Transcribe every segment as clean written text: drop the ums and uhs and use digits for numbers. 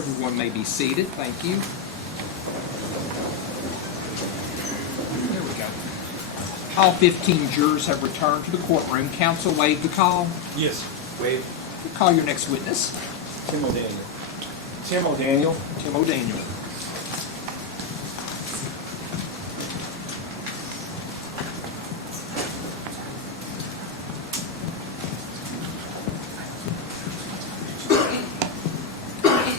Everyone may be seated. Thank you. There we go. All 15 jurors have returned to the courtroom. Counsel waived the call. Yes. Waive. Call your next witness. Tim O'Daniel. Tim O'Daniel. Tim O'Daniel.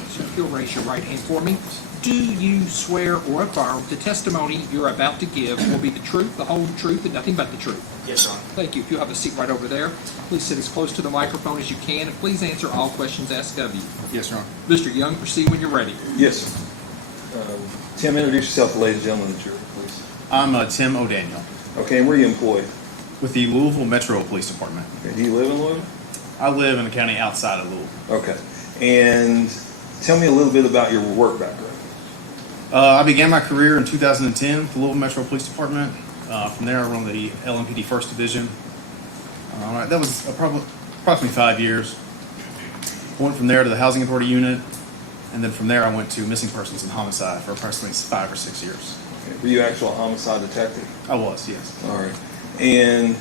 So if you'll raise your right hand for me. Do you swear or affirm the testimony you're about to give will be the truth, the whole truth, and nothing but the truth? Yes, Your Honor. Thank you. If you'll have a seat right over there, please sit as close to the microphone as you can, and please answer all questions asked of you. Yes, Your Honor. Mr. Young, proceed when you're ready. Yes, sir. Tim, introduce yourself, ladies and gentlemen of the jury, please. I'm Tim O'Daniel Okay, and where are you employed? with the Louisville Metro Police Department. Okay, do you live in Louisville? I live in a county outside of Louisville. Okay, and tell me a little bit about your work background. I began my career in 2010 with the Louisville Metro Police Department. From there, I run the LMPD First Division. That was approximately 5 years. Went from there to the Housing Authority Unit, and then from there I went to Missing Persons and Homicide for approximately 5 or 6 years. Okay. Were you actual homicide detective? I was, yes. All right, and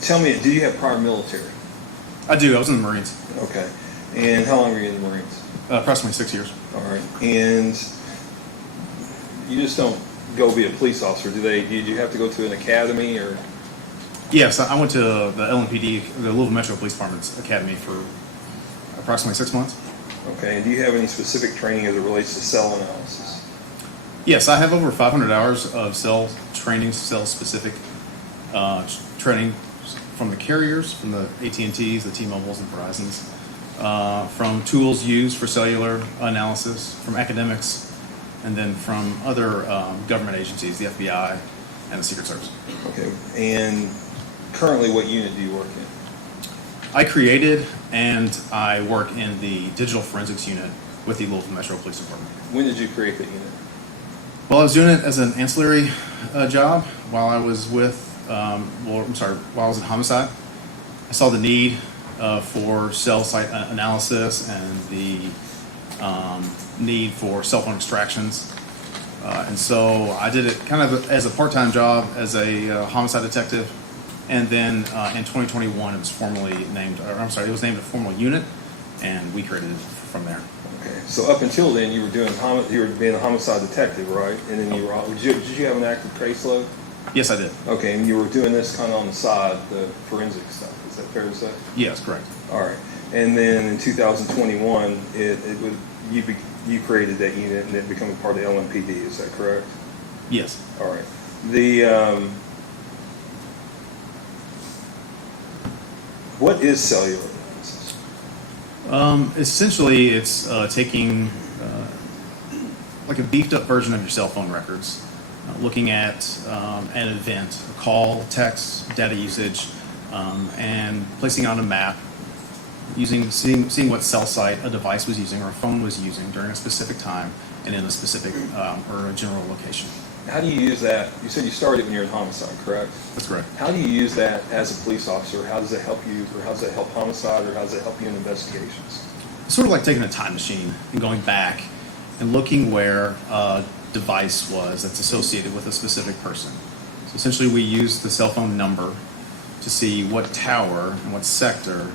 tell me, do you have prior military? I do. I was in the Marines. Okay, and how long were you in the Marines? Approximately 6 years. All right, and you just don't go be a police officer, do they? Did you have to go to an academy or? Yes, I went to the LMPD, the Louisville Metro Police Department's Academy for approximately 6 months. Okay, and do you have any specific training as it relates to cell analysis? Yes, I have over 500 hours of cell training, cell-specific training from the carriers, from the AT&Ts, the T-Mobiles, and Verizons, from tools used for cellular analysis, from academics, and then from other government agencies, the FBI and the Secret Service. Okay, and currently what unit do you work in? I created and I work in the digital forensics unit with the Louisville Metro Police Department. When did you create that unit? Well, I was doing it as an ancillary job while I was while I was in homicide. I saw the need for cell site analysis and the need for cell phone extractions. And so I did it kind of as a part-time job as a homicide detective. And then in 2021, it was it was named a formal unit, and we created it from there. Okay, so up until then, you were being a homicide detective, right? And then did you have an active caseload? Yes, I did. Okay, and you were doing this kind of on the side, the forensic stuff. Is that fair to say? Yes, correct. All right, and then in 2021, you created that unit and it became a part of the LMPD. Is that correct? Yes. All right. What is cellular analysis? Essentially, it's taking like a beefed up version of your cell phone records, looking at an event, a call, text, data usage, and placing it on a map, seeing what cell site a device was using or a phone was using during a specific time and in a specific or a general location. How do you use that? You said you started when you were in homicide, correct? That's correct. How do you use that as a police officer? How does it help you, or how does it help homicide, or how does it help you in investigations? It's sort of like taking a time machine and going back and looking where a device was that's associated with a specific person. So essentially we use the cell phone number to see what tower and what sector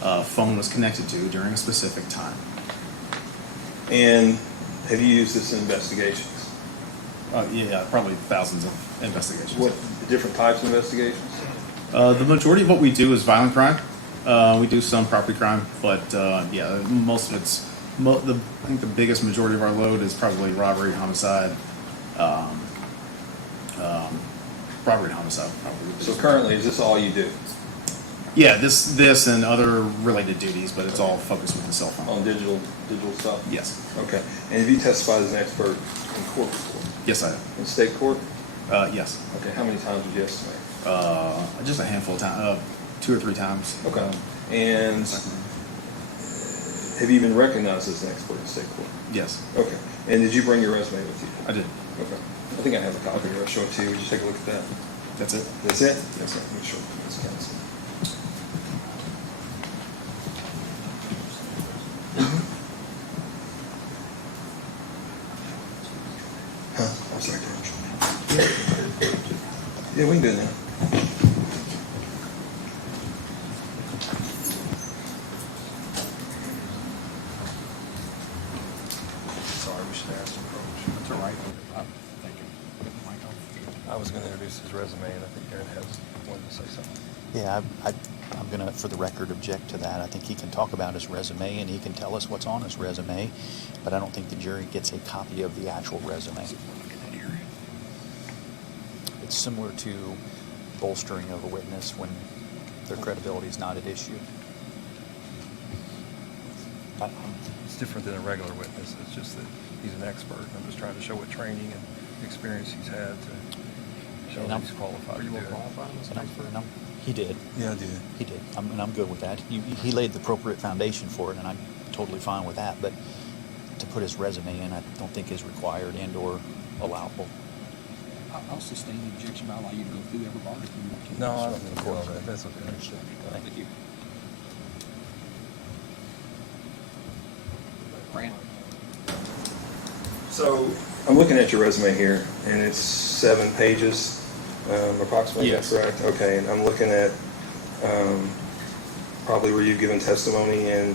a phone was connected to during a specific time. And have you used this in investigations? Yeah, probably thousands of investigations. What different types of investigations? The majority of what we do is violent crime. We do some property crime, but yeah, most of it's. I think the biggest majority of our load is probably robbery, homicide, robbery and homicide. Probably. So currently, is this all you do? Yeah, this and other related duties, but it's all focused with the cell phone. On digital stuff? Yes. Okay. And have you testified as an expert in court before? Yes, I have. In state court? Yes. Okay. How many times would you estimate? Just a handful of times, 2 or 3 times. Okay. And have you been recognized as an expert in state court? Yes. Okay. And did you bring your resume with you? I did. Okay. I think I have a copy here. I'll show it to you. Would you take a look at that? That's it. That's it? Yes, sir. Make sure it's counsel. Yeah, we can do it now. Sorry, we should ask approach. That's all right. I'm thinking. I was gonna introduce his resume, and I think Aaron has wanted to say something. Yeah, I'm going to, for the record, object to that. I think he can talk about his resume and he can tell us what's on his resume, but I don't think the jury gets a copy of the actual resume. It's similar to bolstering of a witness when their credibility is not at issue. It's different than a regular witness. It's just that he's an expert. I'm just trying to show what training and experience he's had to show And that I'm- he's qualified to do it. And he did. Yeah, I did. He did. And I'm good with that. He laid the appropriate foundation for it, and I'm totally fine with that. But to put his resume in, I don't think is required and/or allowable. I'll sustain the objection. I'll allow you to go through every bar if you want to. No, I don't need to do all that. That's okay. Thank you. Brand. So I'm looking at your resume here, and it's 7 pages, approximately. Yes. Is that correct? Okay, and I'm looking at probably where you've given testimony in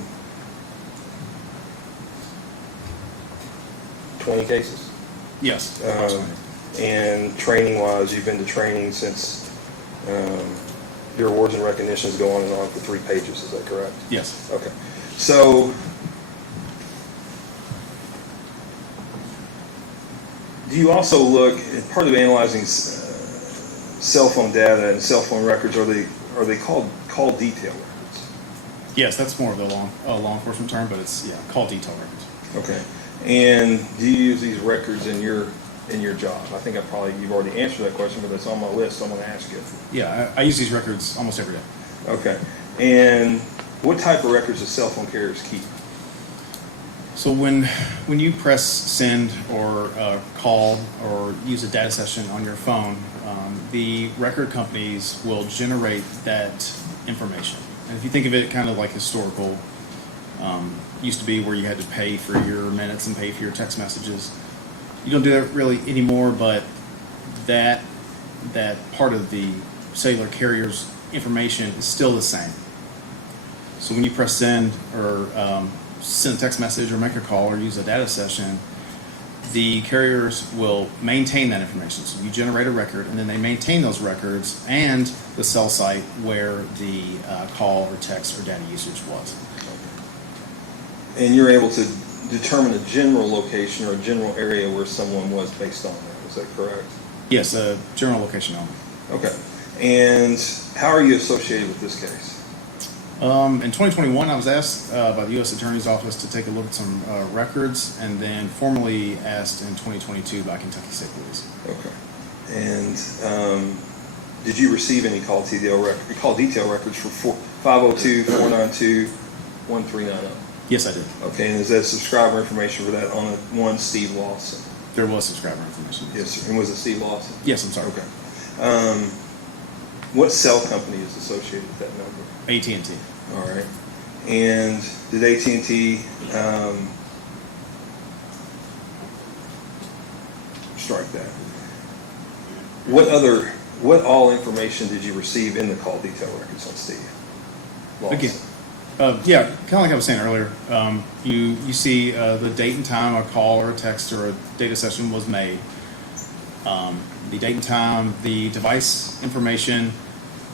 20 cases. Yes. And training-wise, you've been to training since your awards and recognitions go on and on for 3 pages. Is that correct? Yes. Okay. So, do you also look, part of analyzing cell phone data and cell phone records, are they called call detail records? Yes, that's more of the law enforcement term, but it's, yeah, call detail records. Okay. And do you use these records in your job? I think you've already answered that question, but it's on my list, so I'm going to ask you. Yeah, I use these records almost every day. Okay. And what type of records do cell phone carriers keep? So when you press send or call or use a data session on your phone, the record companies will generate that information. And if you think of it kind of like historical, used to be where you had to pay for your minutes and pay for your text messages. You don't do that really anymore, but that part of the cellular carrier's information is still the same. So when you press send or send a text message or make a call or use a data session, the carriers will maintain that information. So you generate a record, and then they maintain those records and the cell site where the call or text or data usage was. And you're able to determine a general location or a general area where someone was based on that. Is that correct? Yes, a general location only. Okay. And how are you associated with this case? In 2021, I was asked by the U.S. Attorney's Office to take a look at some records, and then formally asked in 2022 by Kentucky State Police. Okay. And did you receive any call detail records for 502-492-1390? Yes, I did. Okay. And is that subscriber information for that on one Steve Lawson? There was subscriber information. Yes, sir. And was it Steve Lawson? Yes, I'm sorry. Okay. What cell company is associated with that number? AT&T. All right. And did AT&T strike that? What all information did you receive in the call detail records on Steve Lawson? Again, yeah, kind of like I was saying earlier, you see the date and time a call or a text or a data session was made, the date and time, the device information,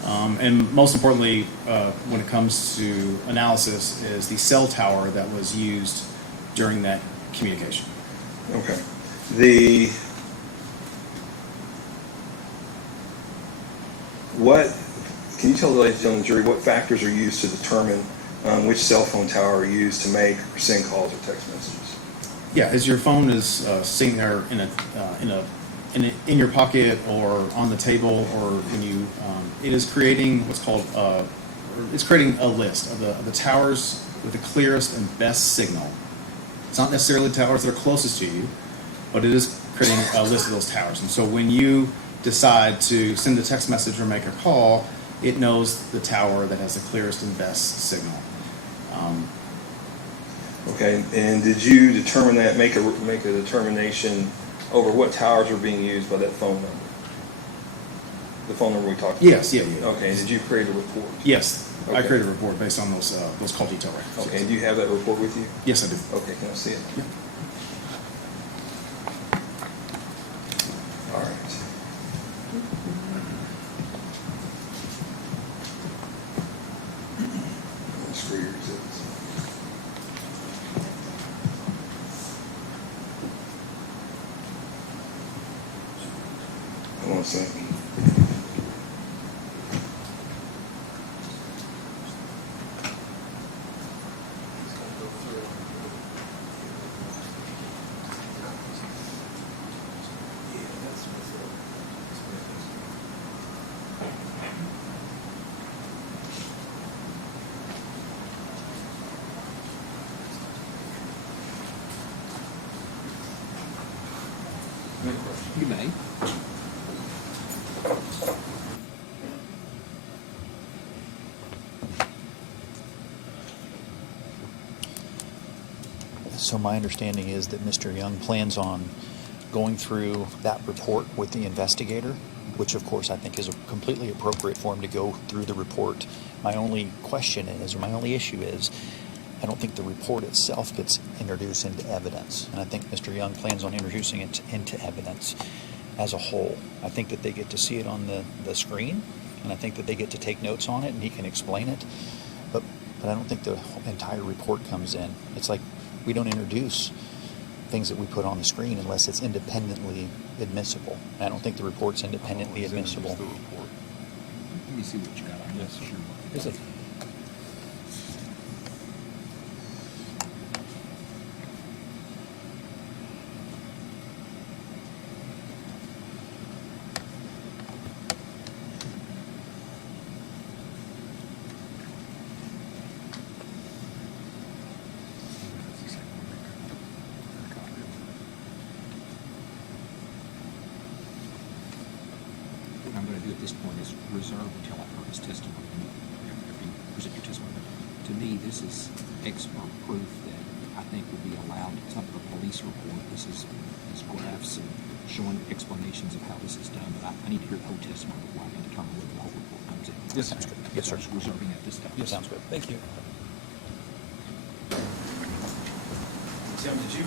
and most importantly, when it comes to analysis, is the cell tower that was used during that communication. Okay. Can you tell the ladies and gentlemen of the jury what factors are used to determine which cell phone tower are used to make or send calls or text messages? Yeah, as your phone is sitting there in your pocket or on the table, or when you, it is creating what's called, it's creating a list of the towers with the clearest and best signal. It's not necessarily the towers that are closest to you, but it is creating a list of those towers. And so when you decide to send a text message or make a call, it knows the tower that has the clearest and best signal. Okay. And did you determine that, make a determination over what towers are being used by that phone number? The phone number we talked about? Yes, yeah. Okay, and did you create a report? Yes, I Okay. created a report based on those call detail records. Okay, do you have that report with you? Yes, I do. Okay, can I see it? Yeah. All right. Screw your exhibits. Hold on a second. You may. So my understanding is that Mr. Young plans on going through that report with the investigator, which of course I think is completely appropriate for him to go through the report. My only question is, or my only issue is, I don't think the report itself gets introduced into evidence. And I think Mr. Young plans on introducing it into evidence as a whole. I think that they get to see it on the screen, and I think that they get to take notes on it, and he can explain it. But I don't think the entire report comes in. It's like we don't introduce things that we put on the screen unless it's independently admissible. And I don't think the report's independently admissible. The report. Let me see what you got. I'm not Yes, sir. sure. Is it? What I'm going to do at this point is reserve until I've heard his testimony. If you present your testimony. To me, this is expert proof that I think would be allowed. It's not a police report. This is graphs and showing explanations of how this is done. But I need to hear the whole testimony before I can determine whether the whole report comes in. Yes, sounds good. Yes, sir. So I'm reserving at this time. Yes, sounds good. Thank you. Tim, did you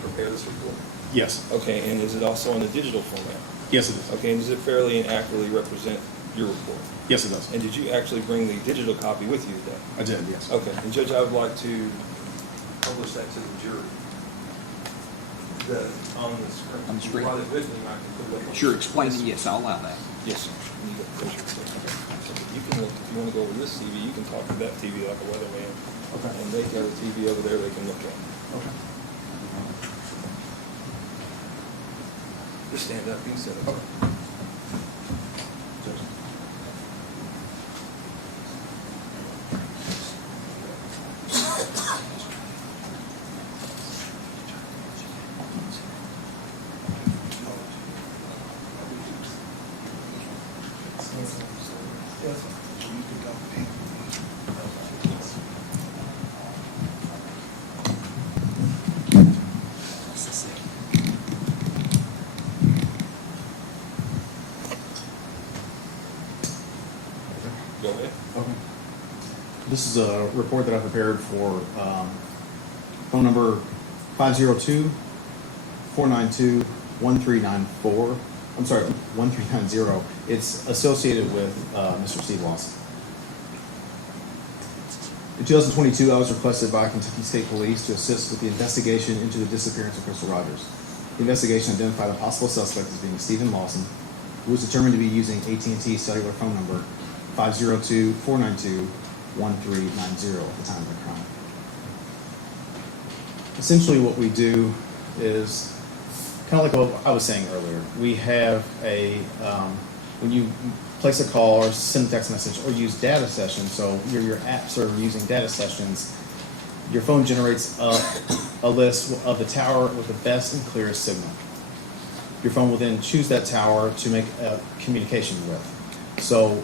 prepare this report? Yes. Okay, and is it also in a digital format? Yes, it is. Okay, and does it fairly and accurately represent your report? Yes, it does. And did you actually bring the digital copy with you today? I did, yes. Okay, and Judge, I would like to publish that to the jury. On the screen. On the screen. While it's with me, I can put it up on Sure, the- explain it. Yes, I'll allow that. Yes, sir. You can look, if you want to go over this TV, you can talk to that TV like a weatherman. Okay. And they got a TV over there they can look at. Okay. Just stand up, you can sit up. Go ahead. Okay. This is a report that I prepared for phone number 502-492-1394. I'm sorry, 1390. It's associated with Mr. Steve Lawson. In 2022, I was requested by Kentucky State Police to assist with the investigation into the disappearance of Crystal Rogers. The investigation identified a possible suspect as being Stephen Lawson, who was determined to be using AT&T cellular phone number 502-492-1390 at the time of the crime. Essentially what we do is kind of like what I was saying earlier. We have a, when you place a call or send a text message or use data sessions, so your apps are using data sessions, your phone generates a list of the tower with the best and clearest signal. Your phone will then choose that tower to make a communication with. So,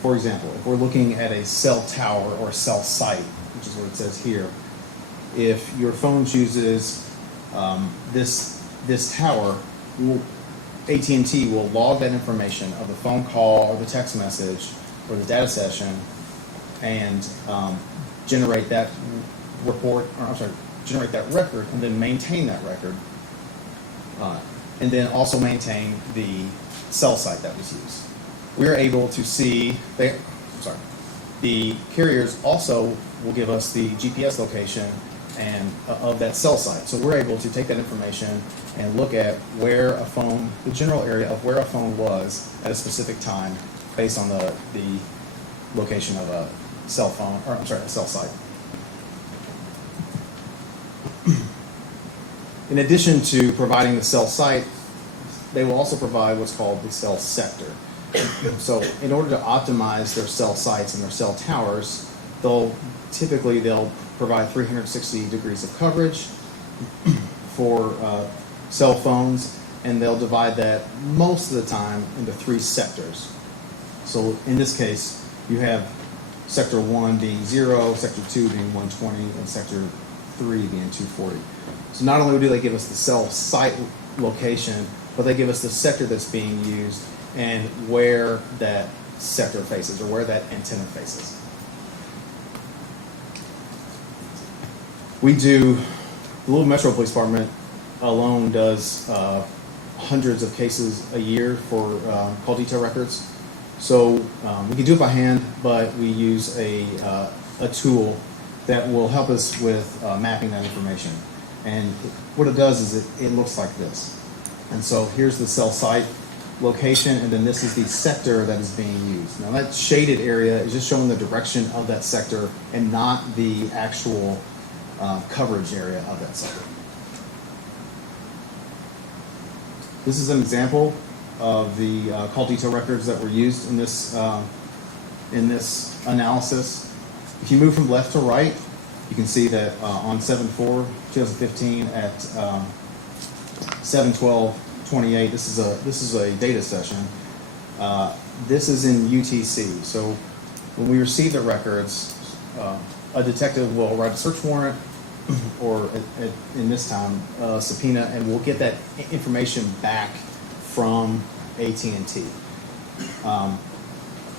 for example, if we're looking at a cell tower or a cell site, which is what it says here, if your phone chooses this tower, AT&T will log that information of the phone call or the text message or the data session and generate that generate that record and then maintain that record, and then also maintain the cell site that was used. We're able to see, the carriers also will give us the GPS location and of that cell site. So we're able to take that information and look at where a phone, the general area of where a phone was at a specific time based on the location of a cell phone, or a cell site. In addition to providing the cell site, they will also provide what's called the cell sector. So in order to optimize their cell sites and their cell towers, they'll provide 360 degrees of coverage for cell phones, and they'll divide that most of the time into 3 sectors. So in this case, you have sector 1 being 0, sector 2 being 120, and sector 3 being 240. So not only do they give us the cell site location, but they give us the sector that's being used and where that sector faces, or where that antenna faces. The Louisville Metro Police Department alone does hundreds of cases a year for call detail records. So we can do it by hand, but we use a tool that will help us with mapping that information. And what it does is it looks like this. And so here's the cell site location, and then this is the sector that is being used. Now that shaded area is just showing the direction of that sector and not the actual coverage area of that sector. This is an example of the call detail records that were used in this analysis. If you move from left to right, you can see that on 7/4/2015 at 7/12/28, this is a data session. This is in UTC. So when we receive the records, a detective will write a search warrant, or in this time, a subpoena, and we'll get that information back from AT&T.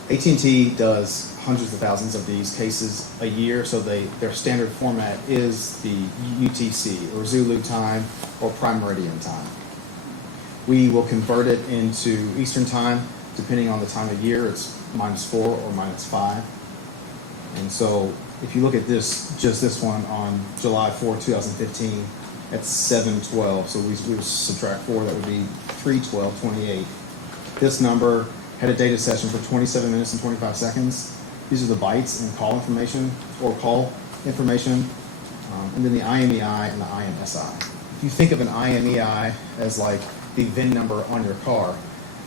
AT&T does hundreds of thousands of these cases a year, so their standard format is the UTC, or Zulu time, or Prime Meridian time. We will convert it into Eastern time, depending on the time of year. It's -4 or -5. And so if you look at just this one on July 4, 2015, at 7/12, so we subtract 4, that would be 3/12/28. This number had a data session for 27 minutes and 25 seconds. These are the bytes and call information, and then the IMEI and the IMSI. If you think of an IMEI as like the VIN number on your car,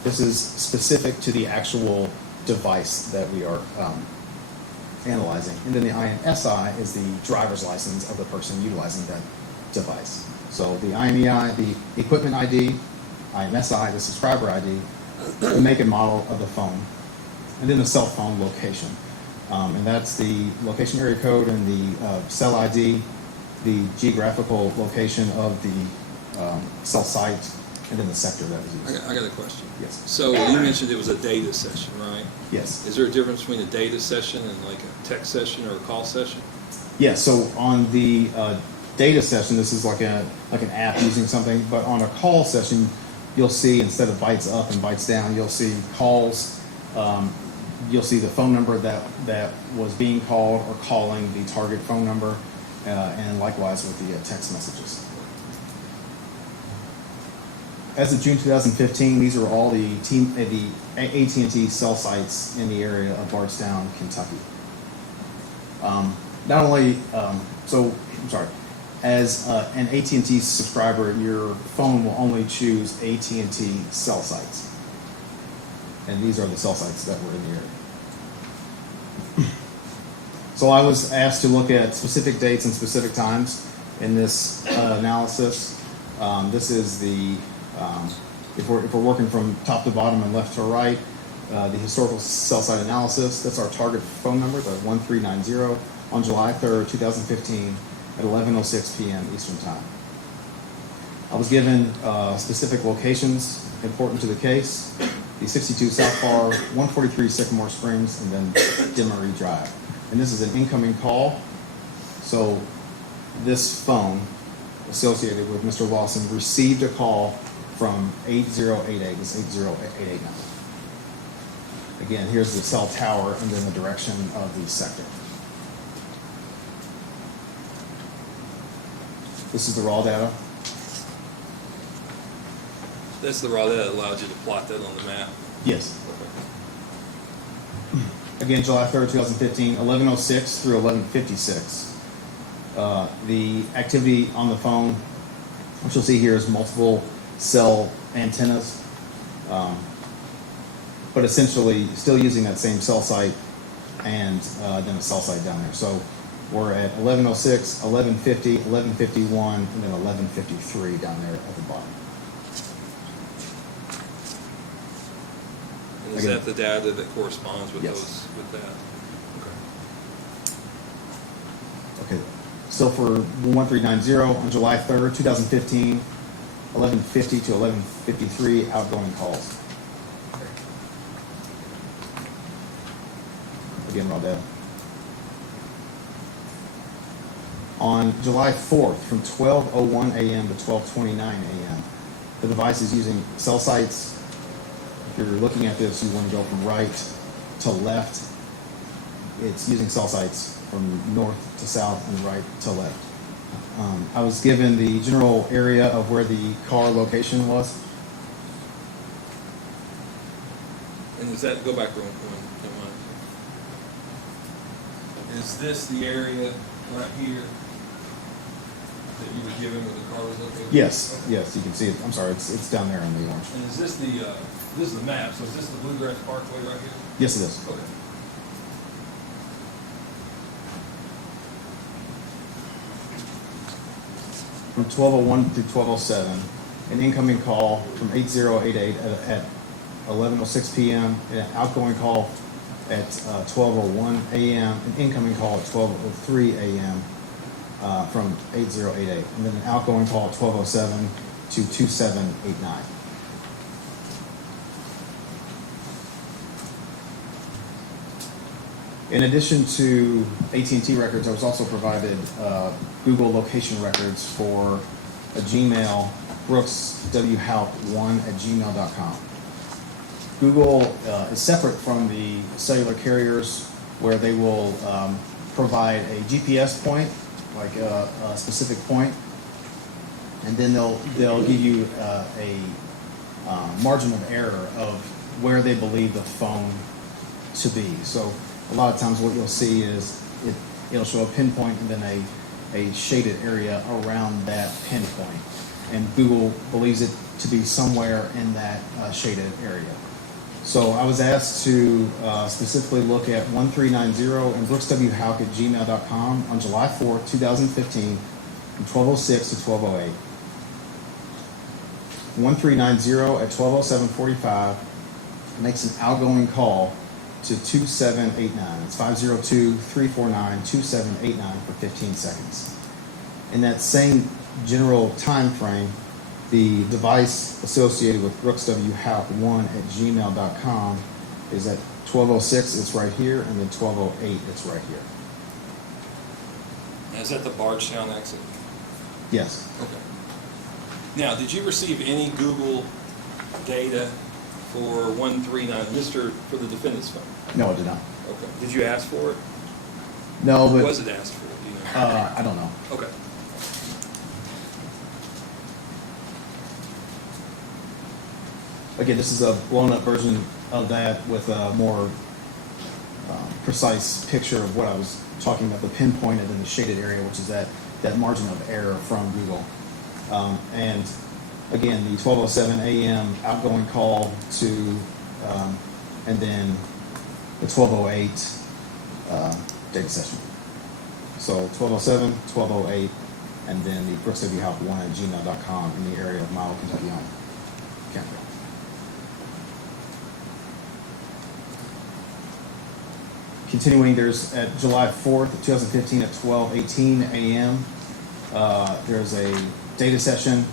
this is specific to the actual device that we are analyzing. And then the IMSI is the driver's license of the person utilizing that device. So the IMEI, the equipment ID, IMSI, the subscriber ID, the make and model of the phone, and then the cell phone location. And that's the location area code and the cell ID, the geographical location of the cell site, and then the sector that was used. I got a question. Yes. So you mentioned it was a data session, right? Yes. Is there a difference between a data session and like a text session or a call session? Yeah, so on the data session, this is like an app using something, but on a call session, you'll see, instead of bytes up and bytes down, you'll see calls, you'll see the phone number that was being called or calling the target phone number, and likewise with the text messages. As of June 2015, these are all the AT&T cell sites in the area of Bardstown, Kentucky. As an AT&T subscriber, your phone will only choose AT&T cell sites. And these are the cell sites that were in the area. So I was asked to look at specific dates and specific times in this analysis. This is if we're working from top to bottom and left to right, the historical cell site analysis. That's our target phone number, the 1390, on July 3rd, 2015 at 11:06 p.m. Eastern Time. I was given specific locations important to the case: the 62 South Bar, 143 Sycamore Springs, and then Demery Drive. And this is an incoming call. So this phone associated with Mr. Lawson received a call from 8088. This 8088 number. Again, here's the cell tower and then the direction of the sector. This is the raw data. That's the raw data that allowed you to plot that on the map. Yes. Again, July 3rd, 2015, 11:06 through 11:56. The activity on the phone, what you'll see here is multiple cell antennas, but essentially still using that same cell site and then a cell site down there. So we're at 11:06, 11:50, 11:51, and then 11:53 down there at the bottom. And is Again. that the data that corresponds with Yes. with that? Okay, still for 1390 on July 3rd, 2015, 11:50 to 11:53 outgoing calls. Again, raw data. On July 4th, from 12:01 a.m. to 12:29 a.m., the device is using cell sites. If you're looking at this, you want to go from right to left. It's using cell sites from north to south and right to left. I was given the general area of where the car location was. And does that go back to one? Is this the area right here that you were given where the car was located? Yes, Okay. yes, you can see it. I'm sorry, it's down there in the orange. And is this the this is the map? So is this the Bluegrass Parkway right here? Yes, it is. Okay. From 12:01 through 12:07, an incoming call from 8088 at 11:06 p.m., and an outgoing call at 12:01 a.m., an incoming call at 12:03 a.m. From 8088, and then an outgoing call at 12:07 to 2789. In addition to AT&T records, I was also provided Google location records for a Gmail, brookswhoup1@gmail.com. Google is separate from the cellular carriers, where they will provide a GPS point, like a specific point, and then they'll give you a margin of error of where they believe the phone to be. So a lot of times what you'll see is it'll show a pinpoint and then a shaded area around that pinpoint. And Google believes it to be somewhere in that shaded area. So I was asked to specifically look at 1390 and brookswhoup@gmail.com on July 4th, 2015, from 12:06 to 12:08. 1390 at 12:07:45 makes an outgoing call to 2789. It's 502-349-2789 for 15 seconds. In that same general time frame, the device associated with brookswhoup1@gmail.com is at 12:06, it's right here, and then 12:08, it's right here. Now, is that the Bardstown exit? Yes. Okay. Now, did you receive any Google data for 139, for the defendant's phone? No, I did not. Okay. Did you ask for it? No, but Was it asked for? Do you know? I don't know. Okay. Again, this is a blown-up version of that with a more precise picture of what I was talking about, the pinpointed and the shaded area, which is that margin of error from Google. And again, the 12:07 a.m. outgoing call to, and then the 12:08 data session. So 12:07, 12:08, and then the brookswhoup1@gmail.com in the area of Mile, Kentucky on campground. Continuing, there's at July 4th, 2015 at 12:18 a.m. There's a data session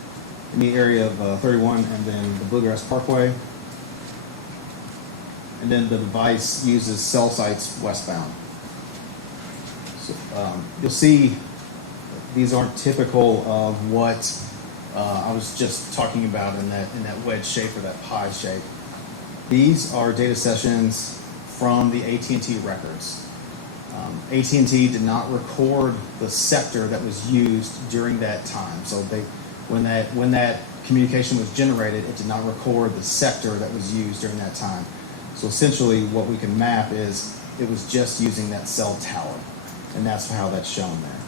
in the area of 31 and then the Bluegrass Parkway. And then the device uses cell sites westbound. So, you'll see these aren't typical of what I was just talking about in that wedge shape or that pie shape. These are data sessions from the AT&T records. AT&T did not record the sector that was used during that time. So when that communication was generated, it did not record the sector that was used during that time. So essentially what we can map is it was just using that cell tower, and that's how that's shown there.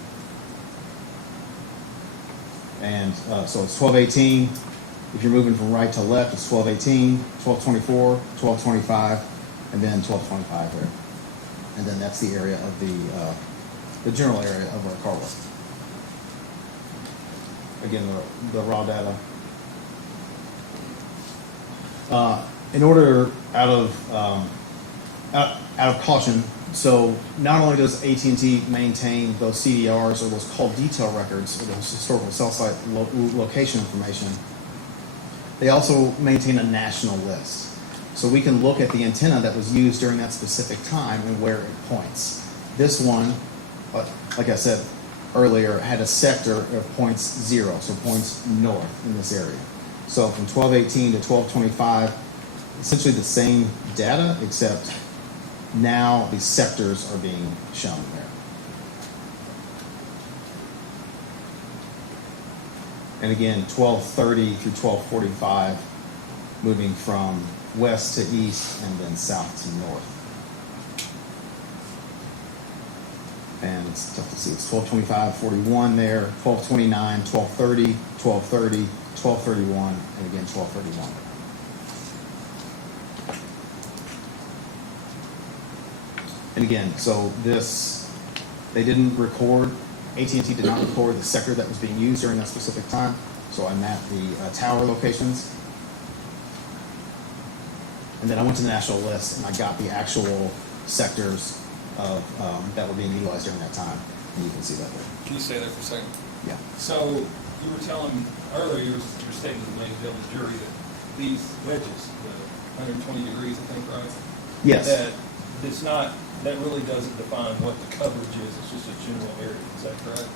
And so it's 1218. If you're moving from right to left, it's 1218, 1224, 1225, and then 1225 there. And then that's the area of the general area of our car work. Again, the raw data. In order, out of caution, so not only does AT&T maintain those CDRs or those call detail records or those historical cell site location information, they also maintain a national list. So we can look at the antenna that was used during that specific time and where it points. This one, like I said earlier, had a sector of points 0, so points north in this area. So from 1218 to 1225, essentially the same data, except now these sectors are being shown there. And again, 1230 through 1245, moving from west to east and then south to north. And it's tough to see. It's 1225, 41 there, 1229, 1230, 1230, 1231, and again 1231. And again, so this, they didn't record, AT&T did not record the sector that was being used during that specific time. So I mapped the tower locations. And then I went to the national list and I got the actual sectors of, that were being utilized during that time. And you can see that there. Can you say that for a second? Yeah. So you were telling earlier, you were stating to the devil's jury that these wedges, the 120 degrees, I think, right? Yes. That it's not, that really doesn't define what the coverage is. It's just a general area. Is that correct?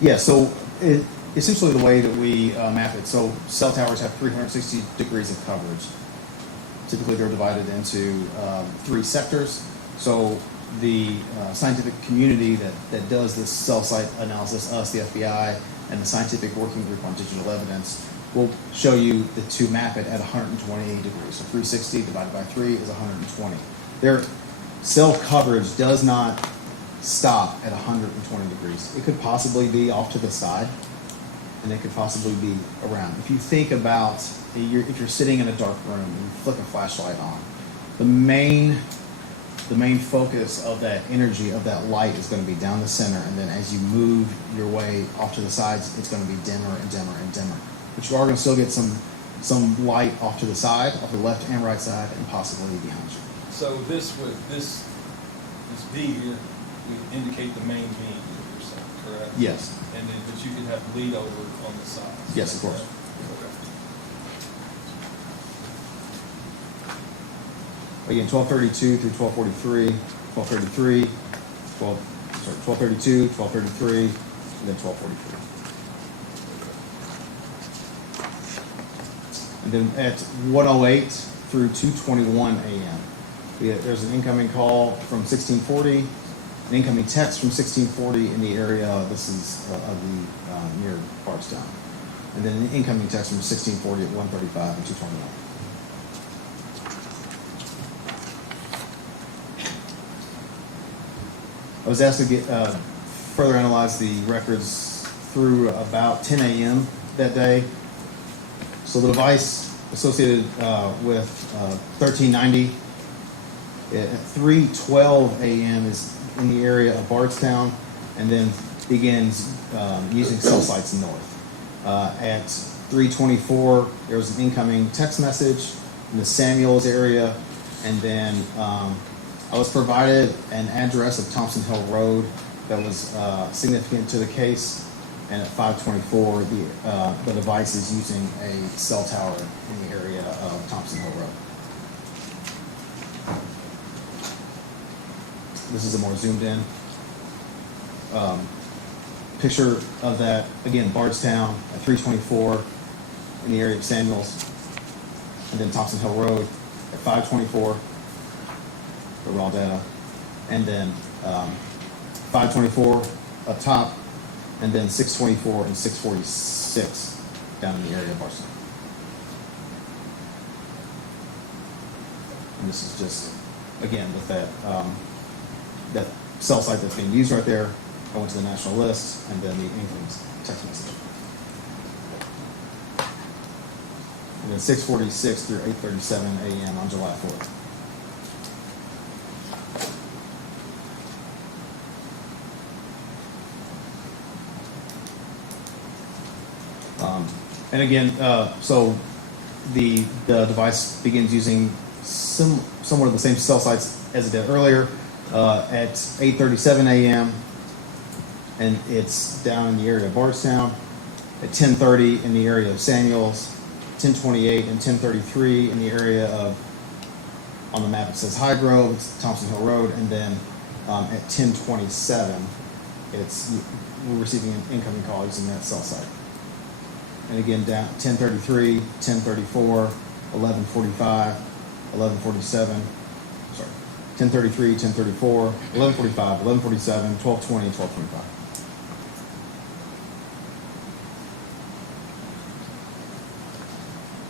Yeah, so essentially the way that we map it, so cell towers have 360 degrees of coverage. Typically they're divided into 3 sectors. So the scientific community that does this cell site analysis, us, the FBI, and the scientific working group on digital evidence, will show you to map it at 120 degrees. So 360 divided by 3 is 120. Their cell coverage does not stop at 120 degrees. It could possibly be off to the side, and it could possibly be around. If you think about, if you're sitting in a dark room and you flick a flashlight on, the main focus of that energy, of that light, is going to be down the center, and then as you move your way off to the sides, it's going to be dimmer and dimmer and dimmer. But you are going to still get some light off to the side, off the left and right side, and possibly behind you. So this V here would indicate the main beam, you're saying, correct? Yes. And then, but you can have lead over on the sides. Yes, of course. Okay. Again, 1232 through 1243, 1232, 1233, and then 1243. And then at 108 through 2:21 a.m., there's an incoming call from 1640, an incoming text from 1640 in the area. This is of the near Bardstown, and then an incoming text from 1640 at 135 and 221. I was asked to get further analyze the records through about 10 a.m. that day. So the device associated with 1390 at 3:12 a.m. is in the area of Bardstown, and then begins using cell sites north. At 3:24, there was an incoming text message in the Samuels area, and then I was provided an address of Thompson Hill Road that was significant to the case, and at 524, the device is using a cell tower in the area of Thompson Hill Road. This is a more zoomed in picture of that. Again, Bardstown at 324 in the area of Samuels, and then Thompson Hill Road at 524, the raw data, and then 524 up top, and then 624 and 646 down in the area of Bardstown. And this is just, again, with that that cell site that's being used right there. I went to the national list, and then the incoming text message. And then 6:46 through 8:37 a.m. on July 4th. And again, so the device begins using somewhat of the same cell sites as it did earlier at 8:37 a.m. and it's down in the area of Bardstown. At 10:30 in the area of Samuels, 10:28 and 10:33 in the area of, on the map it says High Grove, it's Thompson Hill Road, and then at 10:27, we're receiving an incoming call using that cell site. And again, down 10:33, 10:34, 11:45, 11:47, sorry, 10:33, 10:34, 11:45, 11:47, 12:20, and 12:25.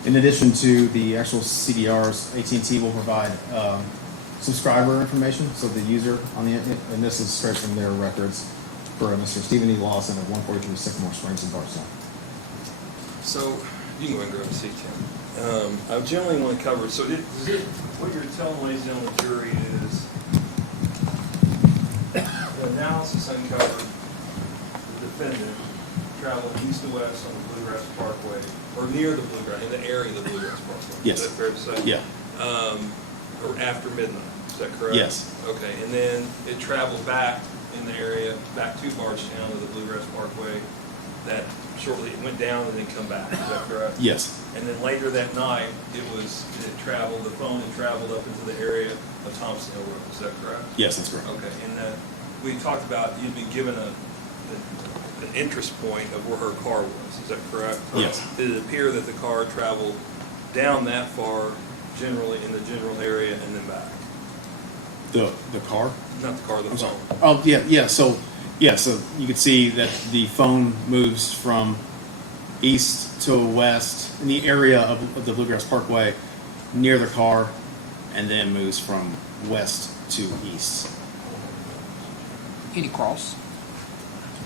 In addition to the actual CDRs, AT&T will provide subscriber information, so the user on the, and this is straight from their records for Mr. Stephen E. Lawson of 143 Sycamore Springs in Bardstown. So, you can go ahead and grab a seat, Tim. I generally want to cover, so what you're telling ladies and gentlemen, the jury is the analysis uncovered the defendant traveling east to west on the Bluegrass Parkway, or near the Bluegrass, in the area of the Bluegrass Parkway. Yes. Is that fair to say? Yeah. Or after midnight, is that correct? Yes. Okay, and then it traveled back in the area, back to Bardstown to the Bluegrass Parkway, that shortly it went down and then come back, is that correct? Yes. And then later that night, the phone had traveled up into the area of Thompson Hill Road, is that correct? Yes, that's correct. Okay, and we talked about you'd been given an interest point of where her car was, is that correct? Yes. Did it appear that the car traveled down that far, generally in the general area, and then back? The car? Not the car, the I'm sorry. phone. Oh, yeah. So you could see that the phone moves from east to west in the area of the Bluegrass Parkway near the car, and then moves from west to east. Any cross?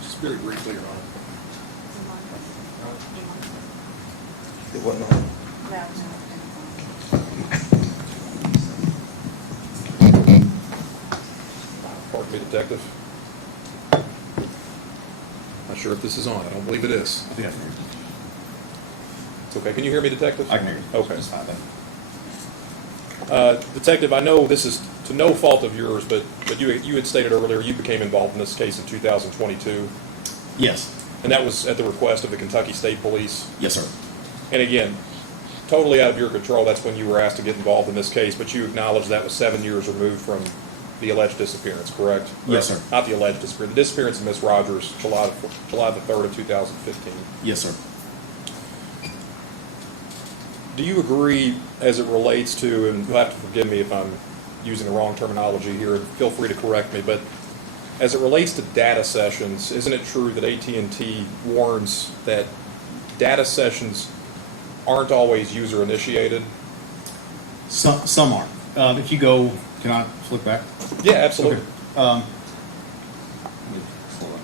Just very briefly, Your Honor. It wasn't on. Pardon me, Detective. Not sure if this is on. I don't believe it is. I think I can hear you. It's okay. Can you hear me, Detective? I can hear you. Okay. Just fine, thank you. Detective, I know this is to no fault of yours, but you had stated earlier you became involved in this case in 2022, Yes. and that was at the request of the Kentucky State Police. Yes, sir. And again, totally out of your control, that's when you were asked to get involved in this case, but you acknowledge that was 7 years removed from the alleged disappearance, correct? Yes, sir. Not the alleged disappearance. The disappearance of Miss Rogers, July the 3rd of 2015. Yes, sir. Do you agree as it relates to, and you'll have to forgive me if I'm using the wrong terminology here, and feel free to correct me, but as it relates to data sessions, isn't it true that AT&T warns that data sessions aren't always user initiated? Some are. If you go, can I flip back? Yeah, absolutely. Okay. Let me slow up.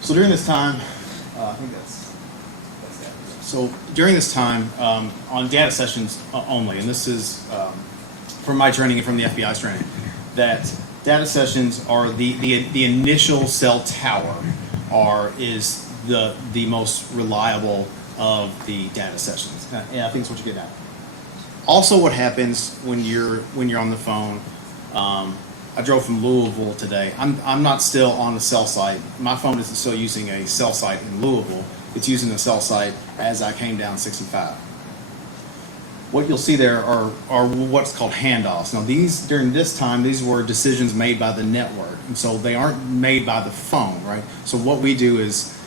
So during this time, I think that's that. So during this time, on data sessions only, and this is from my training and from the FBI's training, that data sessions are the initial cell tower is the most reliable of the data sessions. Yeah, I think that's what you're getting at. Also, what happens when you're on the phone I drove from Louisville today. I'm not still on the cell site. My phone isn't still using a cell site in Louisville. It's using a cell site as I came down 65. What you'll see there are what's called handoffs. Now during this time, these were decisions made by the network, and so they aren't made by the phone, right? So what we do is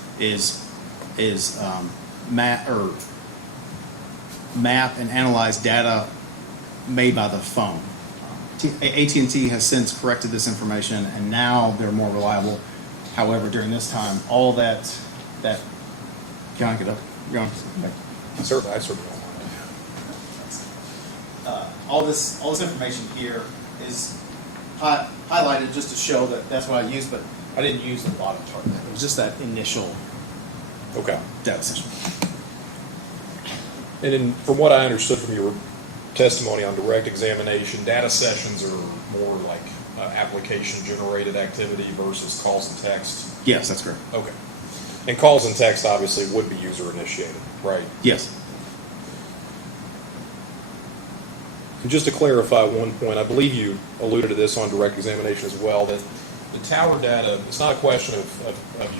map and analyze data made by the phone. AT&T has since corrected this information, and now they're more reliable. However, during this time, all that can I get up? You're on. Certainly, I certainly don't mind. All this information here is highlighted just to show that that's what I used, but I didn't use the bottom chart. It was just that initial Okay. data session. And then, from what I understood from your testimony on direct examination, data sessions are more like application-generated activity versus calls and text. Yes, that's correct. Okay. And calls and text obviously would be user-initiated, right? Yes. And just to clarify one point, I believe you alluded to this on direct examination as well, that the tower data, it's not a question of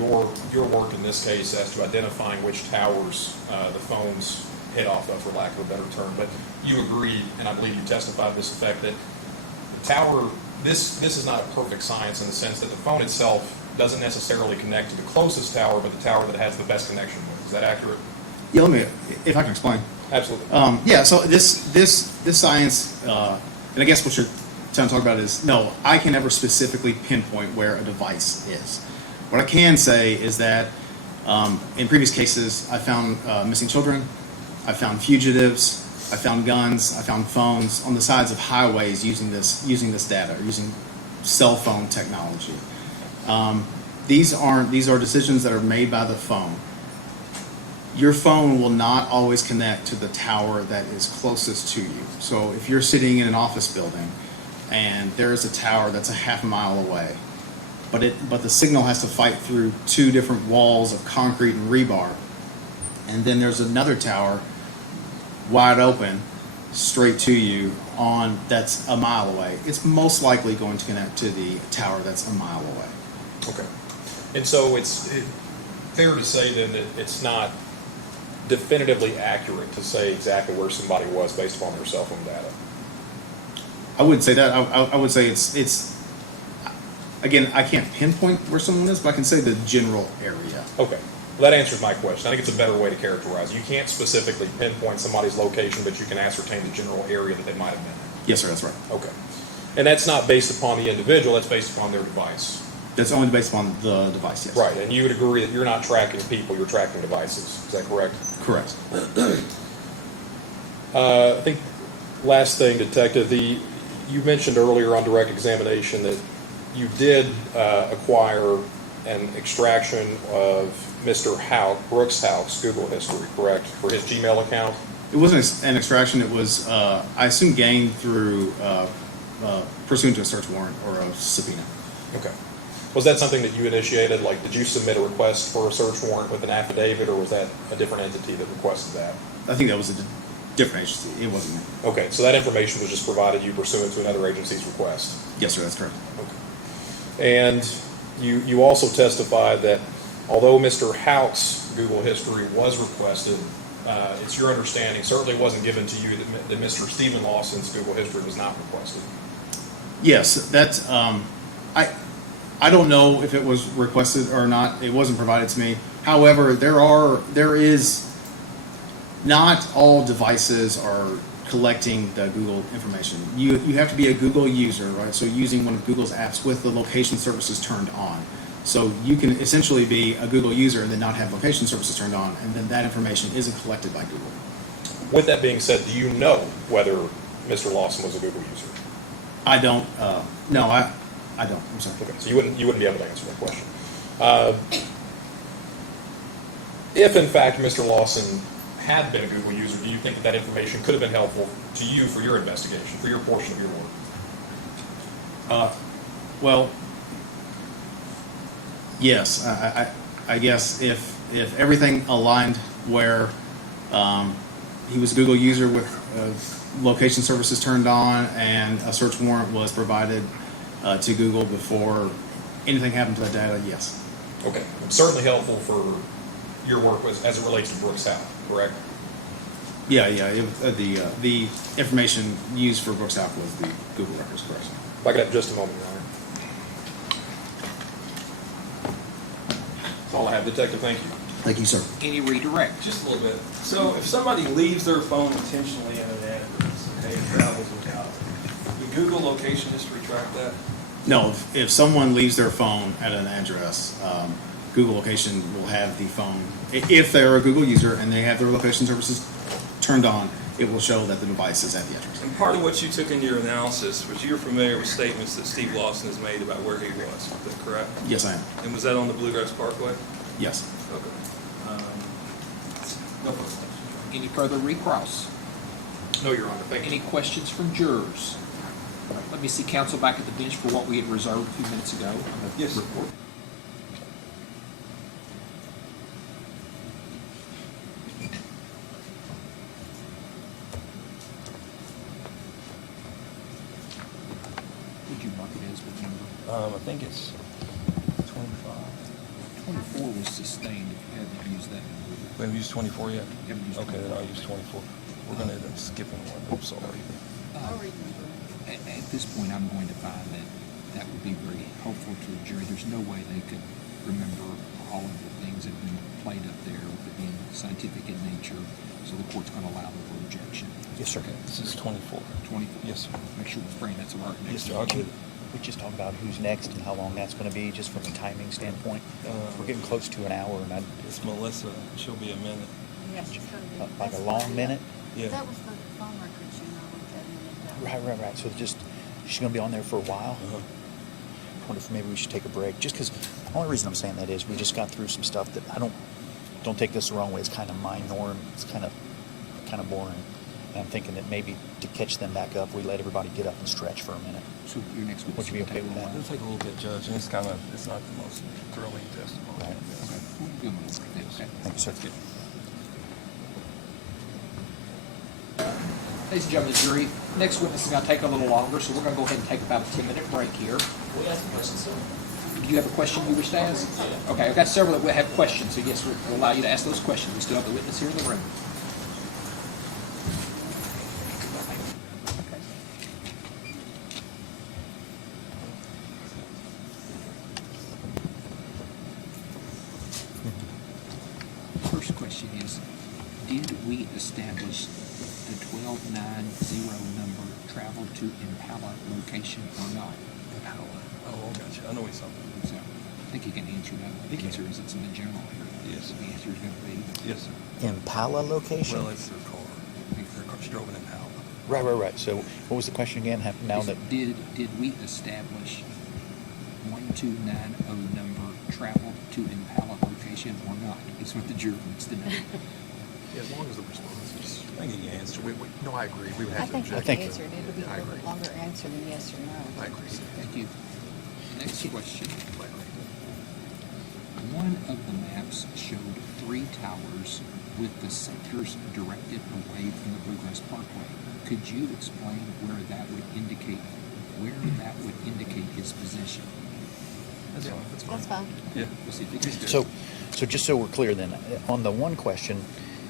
your work in this case as to identifying which towers the phones hit off of, for lack of a better term, but you agree, and I believe you testified to this effect, that the tower, this is not a perfect science in the sense that the phone itself doesn't necessarily connect to the closest tower, but the tower that has the best connection with. Is that accurate? Yeah, let me, if I can explain. Absolutely. Yeah, so this science, and I guess what you're trying to talk about is, no, I can never specifically pinpoint where a device is. What I can say is that in previous cases, I found missing children, I found fugitives, I found guns, I found phones on the sides of highways using this data, using cell phone technology. These are decisions that are made by the phone. Your phone will not always connect to the tower that is closest to you. So if you're sitting in an office building and there is a tower that's a half mile away, but the signal has to fight through two different walls of concrete and rebar, and then there's another tower wide open straight to you that's a mile away, it's most likely going to connect to the tower that's a mile away. Okay. And so it's fair to say then that it's not definitively accurate to say exactly where somebody was based upon their cell phone data. I wouldn't say that. I would say it's again, I can't pinpoint where someone is, but I can say the general area. Okay. Well, that answers my question. I think it's a better way to characterize it. You can't specifically pinpoint somebody's location, but you can ascertain the general area that they might have been in. Yes, sir, that's right. Okay. And that's not based upon the individual, that's based upon their device. That's only based upon the device, yes. Right, and you would agree that you're not tracking people, you're tracking devices. Is that correct? Correct. I think last thing, Detective, you mentioned earlier on direct examination that you did acquire an extraction of Mr. Brooks Houck's Google history, correct, for his Gmail account? It wasn't an extraction. It was, I assume, gained through pursuant to a search warrant or a subpoena. Okay. Was that something that you initiated? Like, did you submit a request for a search warrant with an affidavit, or was that a different entity that requested that? I think that was a different agency. It wasn't me. Okay, so that information was just provided you pursuant to another agency's request? Yes, sir, that's correct. Okay. And you also testified that although Mr. Houck's Google history was requested, it's your understanding, certainly it wasn't given to you, that Mr. Stephen Lawson's Google history was not requested? Yes, that's, I don't know if it was requested or not. It wasn't provided to me. However, there is, not all devices are collecting the Google information. You have to be a Google user, right? So using one of Google's apps with the location services turned on. So you can essentially be a Google user and then not have location services turned on, and then that information isn't collected by Google. With that being said, do you know whether Mr. Lawson was a Google user? I don't, no, I don't, I'm sorry. Okay, so you wouldn't be able to answer that question. If in fact Mr. Lawson had been a Google user, do you think that information could have been helpful to you for your investigation, for your portion of your work? Well, yes, I guess if everything aligned where he was a Google user with location services turned on and a search warrant was provided, to Google before anything happened to that data, yes. Okay, certainly helpful for your work as it relates to Brooks South, correct? Yeah, the information used for Brooks South was the Google records, correct? If I could have just a moment, Your Honor. That's all I have, Detective, thank you. Thank you, sir. Any redirect? Just a little bit. So if somebody leaves their phone intentionally in an address, okay, and travels without it, the Google location history track that? No, if someone leaves their phone at an address, Google location will have the phone. If they're a Google user and they have their location services turned on, it will show that the device is at the address. And part of what you took into your analysis was you're familiar with statements that Steve Lawson has made about where he was. Is that correct? Yes, I am. And was that on the Bluegrass Parkway? Yes. Okay. No further questions. Any further recross? No, Your Honor, thank Any you. questions from jurors? Let me see counsel back at the bench for what we had reserved a few minutes ago on the Yes. report. Would you mark it as what number? I think it's 25. 24 was sustained if you haven't used that number. We haven't used 24 yet? Haven't used Okay, then 24. I'll use 24. We're going to end up skipping one. I'm sorry. At this point, I'm going to find that that would be very helpful to a jury. There's no way they could remember all of the things that have been played up there, with it being scientific in nature, so the court's going to allow them for rejection. Yes, sir. This is 24. 24. Yes, sir. Make sure we're spraying that's right Yes, next sir. to I'll get it. We just talked about who's next and how long that's going to be, just from a timing standpoint. We're getting close to an hour, and It's Melissa. She'll be a minute. Yes, it's gonna be. like a That's long fine. minute. Yeah. That was the phone records, you know, with that minute. Right. So just she's going to be on there for a while. Uh-huh. I wonder if maybe we should take a break. Just because the only reason I'm saying that is we just got through some stuff that I don't take this the wrong way. It's kind of my norm. It's kind of boring. And I'm thinking that maybe to catch them back up, we let everybody get up and stretch for a minute. So your next witness Would you be will okay take with a that? while. It'll take a little bit, Judge, and it's not the most thrilling testimony. Right. Okay. We'll give them a little bit, okay? Thank you, sir. That's good. Ladies and gentlemen of the jury, next witness is going to take a little longer, so we're going to go ahead and take about a 10-minute break here. Do you have a question you wish to ask? Okay, I've got several that will have questions, so yes, we'll allow you to ask those questions. We still have the witness here in the room. First question is, did we establish the 1290 number traveled to Impala location or not? Impala. Oh, gotcha. I know he's something. So, I think you can answer that. The answer is it's in the general area. Yes. So the answer is going to be, Yes, sir. Impala location? Well, it's their car. Their car. She drove an Impala. Right. So what was the question again? Now that did we establish 1290 number traveled to Impala location or not? Is what the jury wants to know. As long as the response is. I think he answered. No, I agree. We would I have to think object. I think- answered. It would be a I little agree. bit longer answer than yes or no. I agree. Thank you. Next question. One of the maps showed 3 towers with the sectors directed away from the Bluegrass Parkway. Could you explain where that would indicate his position? That's fine. That's fine. Yeah. We'll see if he can do it. so just so we're clear then, on the one question,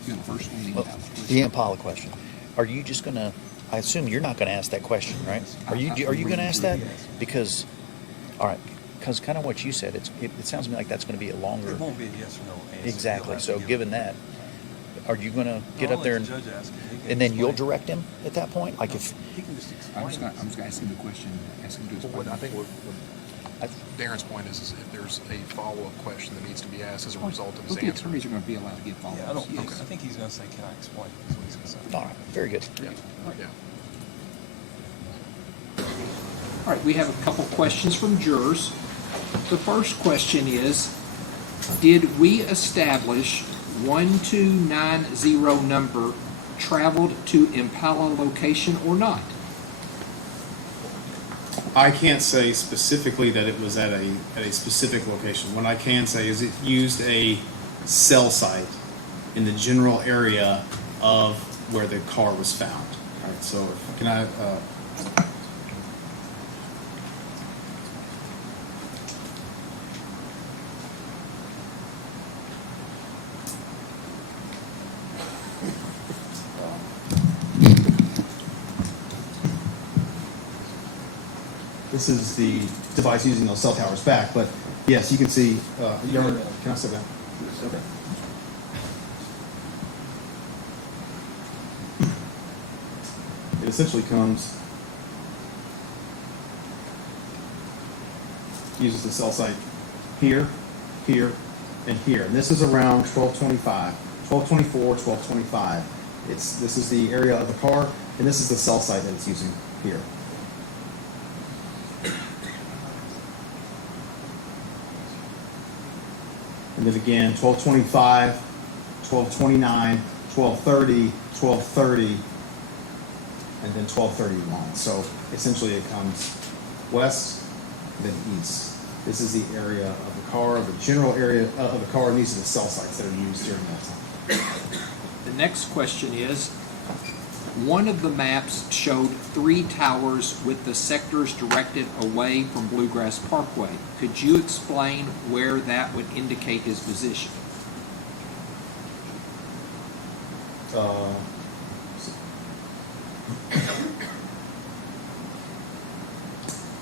You know, the first one, the well, Impala question. the Impala question, are you just going to? I assume you're not going to ask that question, right? Are you going to ask that? Because, all right, because kind of what you said, it sounds to me like that's going to be a longer. It won't be a yes or no answer. Exactly. You'll have So to give given it. that, are you going to get I'll up there let and, the judge ask him. He can and then you'll explain. direct him at that point? Like if He can just I'm explain. just going to ask him the question, ask him to Well, explain. I think what Darren's point is if there's a follow-up question that needs to be asked as a result of his Both the answer. attorneys are going to be allowed to give follow-ups. Yeah, I don't. Yes. I think he's going to say, "Can I explain?" That's what he's going to say. all right, very good. Yeah, yeah. All right, we have a couple questions from jurors. The first question is, did we establish 1290 number traveled to Impala location or not? I can't say specifically that it was at a specific location. What I can say is it used a cell site in the general area of where the car was found. All right, so can I? this is the device using those cell towers back. But yes, you can see. Can I sit down? Okay. It essentially uses the cell site here, here, and here. And this is around 1225, 1224, 1225. This is the area of the car, and this is the cell site that it's using here. And then again, 1225, 1229, 1230, 1230, and then 1231. So essentially it comes west, then east. This is the area of the car, the general area of the car, and these are the cell sites that are used during that time. The next question is, one of the maps showed 3 towers with the sectors directed away from Bluegrass Parkway. Could you explain where that would indicate his position?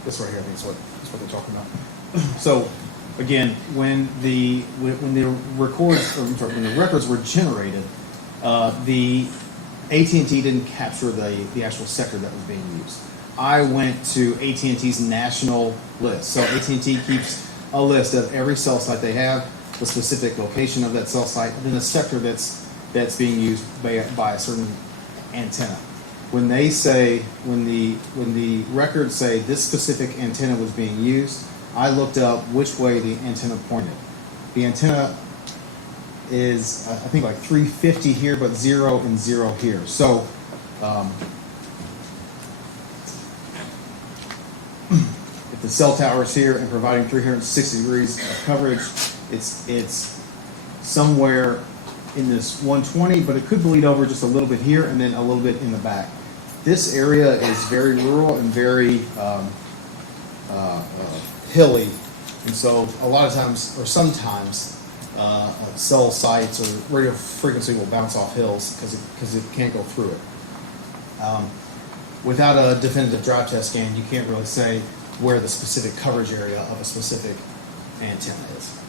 This right here, I think is what they're talking about. So, again, when the records were generated, the AT&T didn't capture the actual sector that was being used. I went to AT&T's national list. So AT&T keeps a list of every cell site they have, the specific location of that cell site, and then the sector that's being used by a certain antenna. When the records say this specific antenna was being used, I looked up which way the antenna pointed. The antenna is, I think, like 350 here, but 0 and 0 here. So, if the cell tower is here and providing 360 degrees of coverage, it's somewhere in this 120, but it could bleed over just a little bit here and then a little bit in the back. This area is very rural and very hilly, and so a lot of times, or sometimes, cell sites or radio frequency will bounce off hills because it can't go through it. Without a definitive drive test scan, you can't really say where the specific coverage area of a specific antenna is.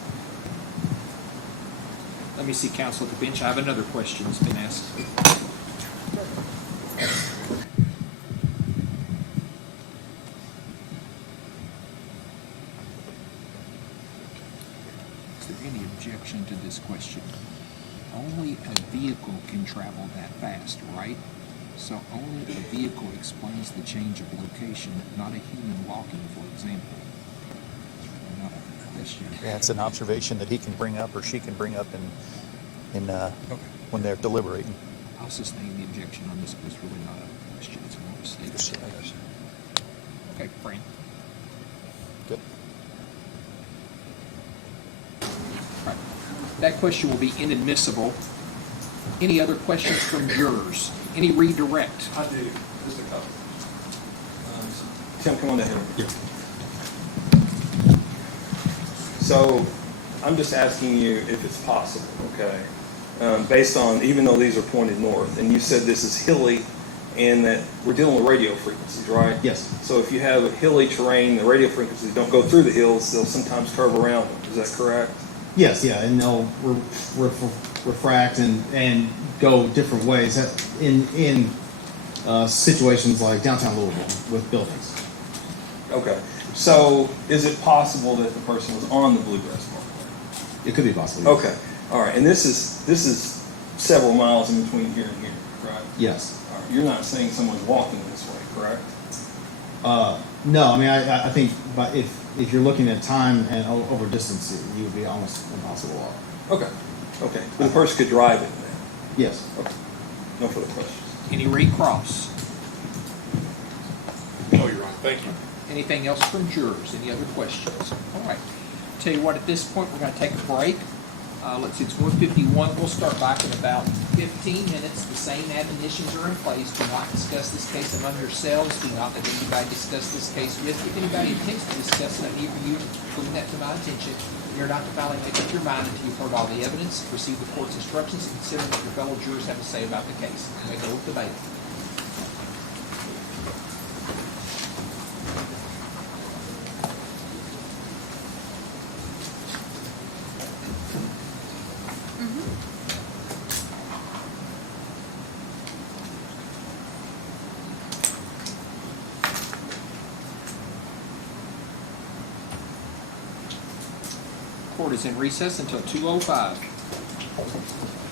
Let me see counsel at the bench. I have another question that's been asked. Is there any objection to this question? Only a vehicle can travel that fast, right? So only a vehicle explains the change of location, not a human walking, for example. Not a question. Yeah, it's an observation that he can bring up or she can bring up when they're deliberating. I'll sustain the objection on this, but it's really not a question, it's more of a statement. Okay, Fran. Good. All right. That question will be inadmissible. Any other questions from jurors? Any redirect? I do, just a couple. Tim, come on down here. So I'm just asking you if it's possible, okay? Based on, even though these are pointed north, and you said this is hilly and that we're dealing with radio frequencies, right? Yes. So if you have a hilly terrain, the radio frequencies don't go through the hills, they'll sometimes curve around them. Is that correct? Yes, yeah, and they'll refract and go different ways in situations like downtown Louisville with buildings. Okay. So is it possible that the person was on the Bluegrass Parkway? It could be possible. Yes. Okay. All right. And this is several miles in between here and here, right? Yes. All right. You're not saying someone's walking this way, correct? No, I mean, I think, but if you're looking at time and over distance, you would be almost impossible to walk. Okay. Okay. But the person could drive it then? Yes. Okay. No further questions. Any recross? No, Your Honor. Thank you. Anything else from jurors? Any other questions? All right. Tell you what, at this point, we're going to take a break. Let's see, it's 1:51. We'll start back in about 15 minutes. The same admonitions are in place. Do not discuss this case among yourselves. Do not let anybody discuss this case with you. If anybody intends to discuss it, I need you to bring that to my attention. You're not to finally make up your mind until you've heard all the evidence, receive the court's instructions, and consider what your fellow jurors have to say about the case. You may go with debate. Court is in recess until 2:05.